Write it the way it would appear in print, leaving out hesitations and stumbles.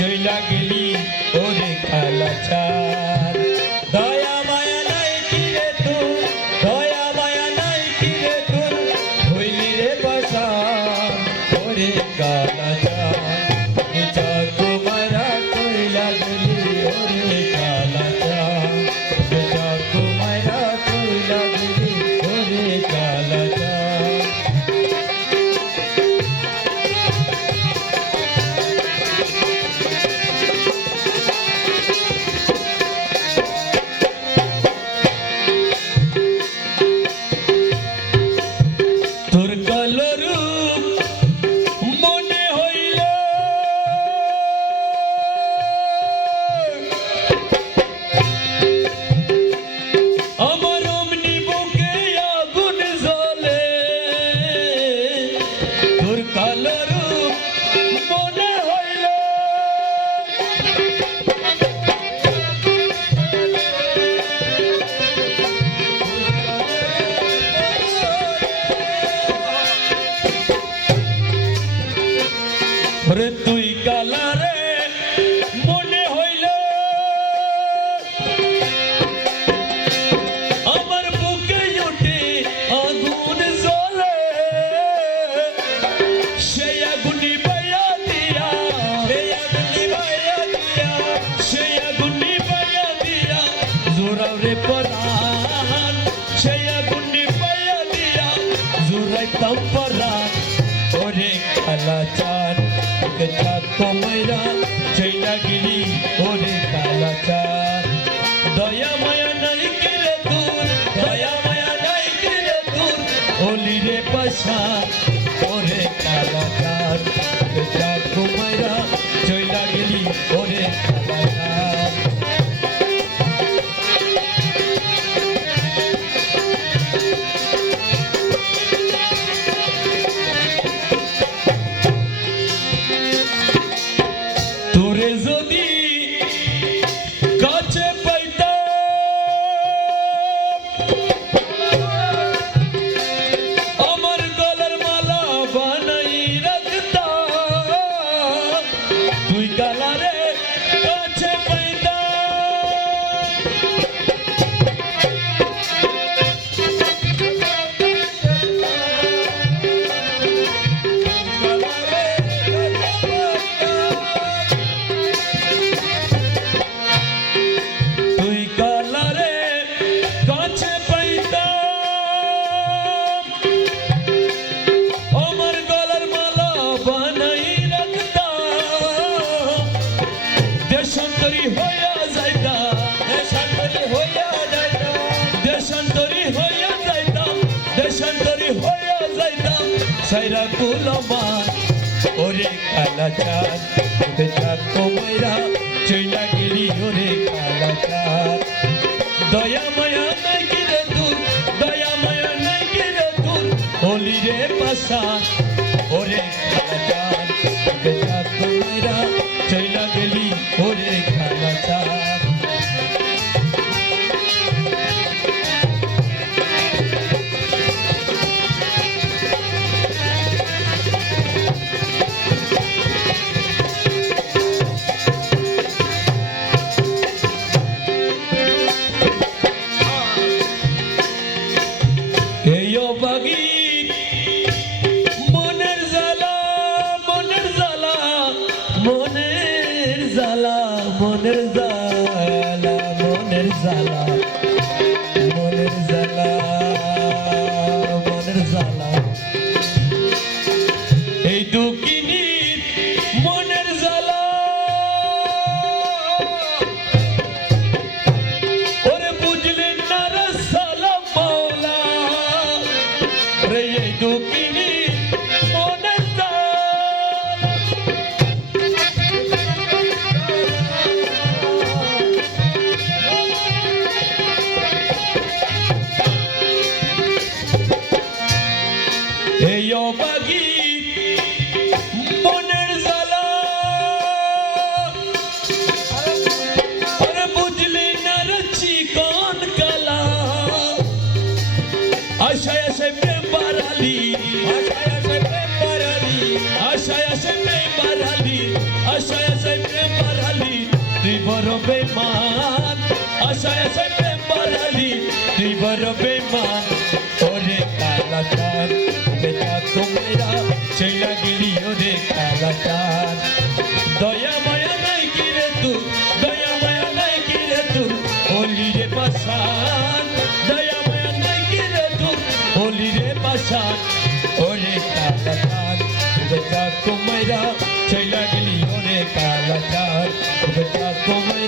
চইলা গেলি ওরে কালাচাঁদ। দয়া মায়া নাই কিরে তোর, দয়া মায়া নাই কিরে তোর, হইলি রে পাশান ওরে কালাচাঁদ। কুমারা চইলা গেলি ওরে কালাচাঁদ, কুমারা চইলা গেলি ওরে কালাচাঁদ। তোর কালো রূপ মনে হইল আমার অমনি বুকে আগুন জ্বলে। তোর কালো রূপ মনে হইল ওরে তুই কালারে মনে হইল আমার বুকে উঠে আগুন জ্বলে। সেই আগুনি বাইয়া দিয়া, সেই আগুনি বাইয়া দিয়া, সেই আগুনি বাইয়া দিয়া জোরাও রে পরাণ। সেই আগুনি বাইয়া দিয়া জোরাইতাম পরাণ ওরে কালাচাঁদ। কুমারা চইলা গেলি ওরে কালাচাঁদ। দয়া মায়া নাই কিরে তোর, দয়া মায়া নাই কিরে তোর, হলি রে পাশান ওরে কালাচাঁদ। কুমারা চইলা গেলি ওরে কালাচাঁদ। তোরে যদি কাছে পাইতাম আমার গলার মালা বানাই রাখতাম। তুই কালারে কাছে দেশান্তরী হইয়া যাইতাম, দেশান্তরী হইয়া যাইতাম, দেশান্তরী হইয়া যাইতাম, দেশান্তরী হইয়া যাইতাম সাইরা কুলমান ওরে কালাচাঁদ। কুমারা চইলা গেলি ওরে কালাচাঁদ। দয়া মায়া নাই কিরে তোর, দয়া মায়া নাই কিরে তোর, হলি রে পাশান ওরে কালাচাঁদ। কুমারা চইলা গেলি ওরে কালাচাঁদ। এই অবাগী মনের জ্বালা, মনের জ্বালা, মনের জ্বালা, মনের জ্বালা, মনের জ্বালা, মনের জ্বালা, মনের জ্বালা। এই দুঃখিনী মনের জ্বালা ওরে বুঝলেন না রে সালাম মাওলা। রে এই দুঃখিনী মনের জ্বালা কইরা চইলা গেলি ওরে কালা চাঁদ ওরে চাঁদ কমে